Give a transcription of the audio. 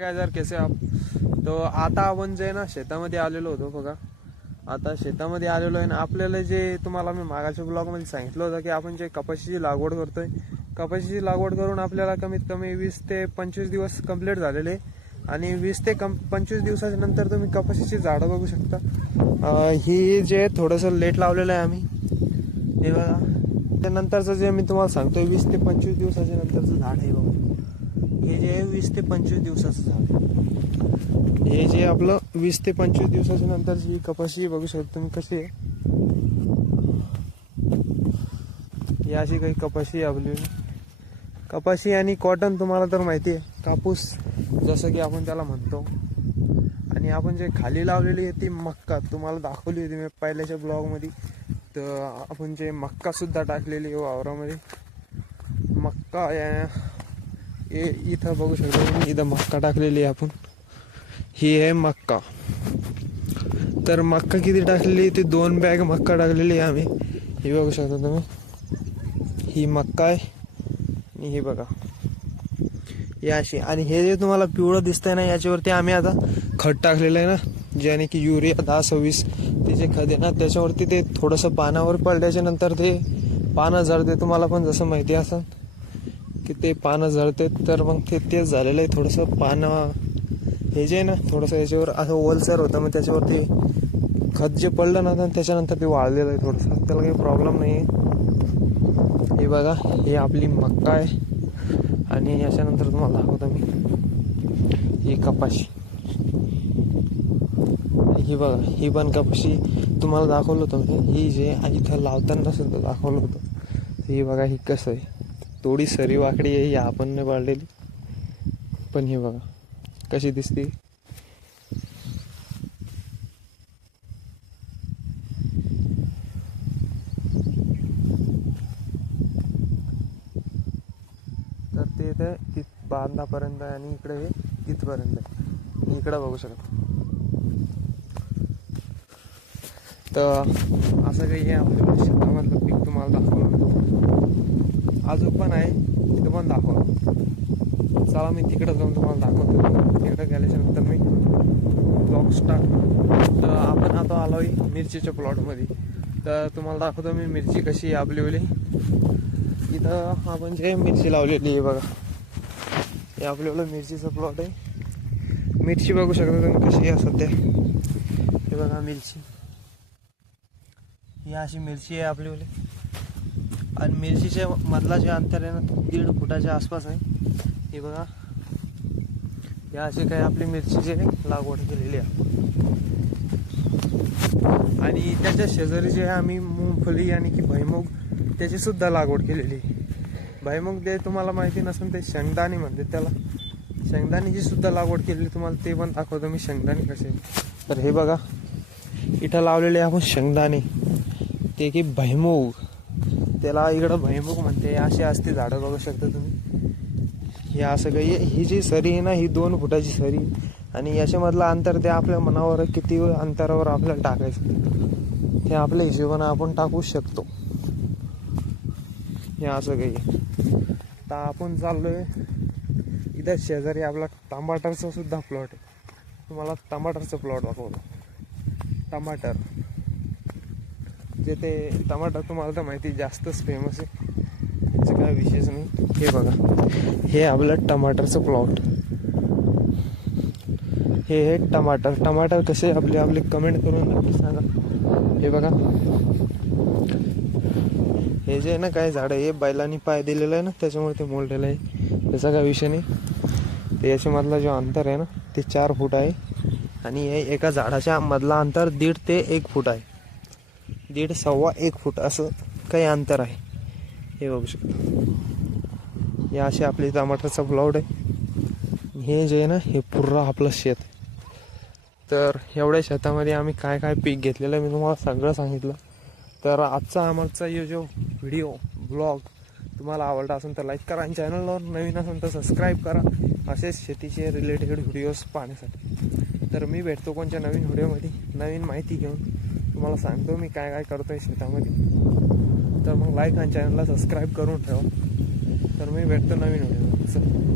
काय जर कैसे आप तो आता आपण जे ना शेतामध्ये आलेलो होतो बघा. आता शेतामध्ये आलेलो आहे ना. आपल्याला जे तुम्हाला मी मागाच्या ब्लॉगमध्ये सांगितलं होतं की आपण जे कपाशीची लागवड करतोय, कपाशीची लागवड करून आपल्याला कमीत कमी 20 ते 25 दिवस कंप्लीट झालेले आणि 20 ते 25 दिवसाच्या नंतर तुम्ही कपाशीची झाडं बघू शकता. ही जे थोडंसं लेट लावलेलं आहे आम्ही, हे बघा. त्यानंतरचं जे मी तुम्हाला सांगतोय 20 ते 25 दिवसाच्या नंतरचं झाड आहे बघा. हे जे 20 ते 25 दिवसाचं झाड, हे जे आपलं 20 ते 25 दिवसाच्या नंतरची ही कपाशी बघू शकता तुम्ही कशी आहे. ही अशी काही कपाशी आपली. कपाशी आणि कॉटन तुम्हाला तर माहिती आहे, कापूस जसं की आपण त्याला म्हणतो. आणि आपण जे खाली लावलेली आहे ती मक्का तुम्हाला दाखवली होती मी पहिल्याच्या ब्लॉगमध्ये. तर आपण जे मक्का सुद्धा टाकलेली आहे वावरामध्ये. मक्का इथं बघू शकता तुम्ही, इथं मक्का टाकलेली आहे आपण. ही आहे मक्का. तर मक्का किती टाकलेली, ती 2 बॅग मक्का टाकलेली आहे आम्ही. ही बघू शकता तुम्ही, ही मक्का आहे. आणि ही बघा ही अशी. आणि हे जे तुम्हाला पिवळं दिसतंय ना, याच्यावरती आम्ही आता खत टाकलेलं आहे ना, ज्याने की युरिया 10-26 ते जे खत आहे ना, त्याच्यावरती ते थोडंसं पानावर पडल्याच्या नंतर ते पानं झडते. तुम्हाला पण जसं माहिती असेल की ते पानं झडते. तर मग तेच झालेलं आहे. थोडंसं पानं हे जे आहे ना, थोडंसं याच्यावर असं ओलसर होतं, मग त्याच्यावरती खत जे पडलं ना त्याच्यानंतर ते वाळलेलं आहे थोडंसं. त्याला काही प्रॉब्लेम नाही आहे. हे बघा, ही आपली मक्का आहे. आणि याच्यानंतर तुम्हाला दाखवतो मी ही कपाशी. ही बघा, ही पण कपाशी तुम्हाला दाखवलं होतं मी. ही जे इथं लावताना सुद्धा दाखवलं होतं. ही बघा, ही कसं आहे, थोडी सरी वाकडी आहे, ही आपण नाही पाळलेली. पण ही बघा कशी दिसते. तर ते तिथ बांधापर्यंत आहे आणि इकडे हे तिथपर्यंत आहे. इकडं बघू शकता. तर असं काही आहे आपल्या शेतामधलं पीक तुम्हाला दाखवलं. अजून पण आहे, तिथं पण दाखवलं. चला मी तिकडं जाऊन तुम्हाला दाखवतो. तिकडं गेल्याच्या नंतर मी ब्लॉग स्टार्ट. तर आपण आता आलो आहे मिरचीच्या प्लॉटमध्ये. तर तुम्हाला दाखवतो मी मिरची कशी आपली ओली. इथं आपण जे मिरची लावलेली आहे बघा, हे आपल्याला मिरचीचं प्लॉट आहे. मिरची बघू शकता तुम्ही कशी आहे सध्या. हे बघा मिरची, ही अशी मिरची आहे आपलीवाली. आणि मिरचीच्या मधला जे अंतर आहे ना, 1.5 फुटाच्या आसपास आहे. हे बघा, या अशी काही आपली मिरचीची लागवड केलेली आहे. आणि त्याच्या शेजारी जे आहे आम्ही मुंगफली आणि की भुईमूग त्याची सुद्धा लागवड केलेली आहे. भुईमूग जे तुम्हाला माहिती नसेल ते शेंगदाणे म्हणतात त्याला. शेंगदाण्याची सुद्धा लागवड केलेली, तुम्हाला ते पण दाखवतो मी शेंगदाणे कसे. तर हे बघा, इथं लावलेले आपण शेंगदाणे, ते की भुईमूग, त्याला इकडं भुईमूग म्हणते. अशी असते झाडं बघू शकता तुम्ही. हे असं काही. ही जी सरी आहे ना, ही 2 फुटाची सरी. आणि याच्यामधलं अंतर ते आपल्या मनावर किती अंतरावर आपल्याला टाकायचं ते आपल्या हिशोबानं आपण टाकू शकतो. हे असं काही. तर आपण चाललोय इथं शेजारी आपला टमाटरचा सुद्धा प्लॉट आहे. तुम्हाला टमाटरचं प्लॉट दाखवतो. टमाटर जे ते टमाटर तुम्हाला तर माहिती जास्तच फेमस आहे, त्याचं काय विशेष नाही. हे बघा, हे आपलं टमाटरचं प्लॉट. हे टमाटर कसे आपले कमेंट करून नक्की सांगा. हे बघा, हे जे आहे ना काय झाड आहे, हे बैलांनी पाय दिलेलं आहे ना, त्याच्यामुळे ते मोडलेलं आहे. त्याचा काय विषय नाही. ते याच्यामधला जो अंतर आहे ना, ते 4 फूट आहे. आणि हे एका झाडाच्या मधला अंतर 1.5 ते 1 फूट आहे. 1.5-1.25 फूट असं काही अंतर आहे. हे बघू शकता. हे असे आपले टमाटरचा प्लॉट आहे. हे जे आहे ना, हे पूर्ण आपलं शेत. तर एवढ्या शेतामध्ये आम्ही काय काय पीक घेतलेलं आहे मी तुम्हाला सगळं सांगितलं. तर आजचा आमचा जो व्हिडिओ ब्लॉग तुम्हाला आवडला असेल तर लाईक करा. आणि चॅनलवर नवीन असेल तर सबस्क्राईब करा असेच शेतीचे रिलेटेड व्हिडिओज पाहण्यासाठी. तर मी भेटतो कोणत्या नवीन व्हिडिओमध्ये नवीन माहिती घेऊन. तुम्हाला सांगतो मी काय काय करतो आहे शेतामध्ये. तर मग लाईक आणि चॅनलला सबस्क्राईब करून ठेवा. तर मी भेटतो नवीन व्हिडिओ.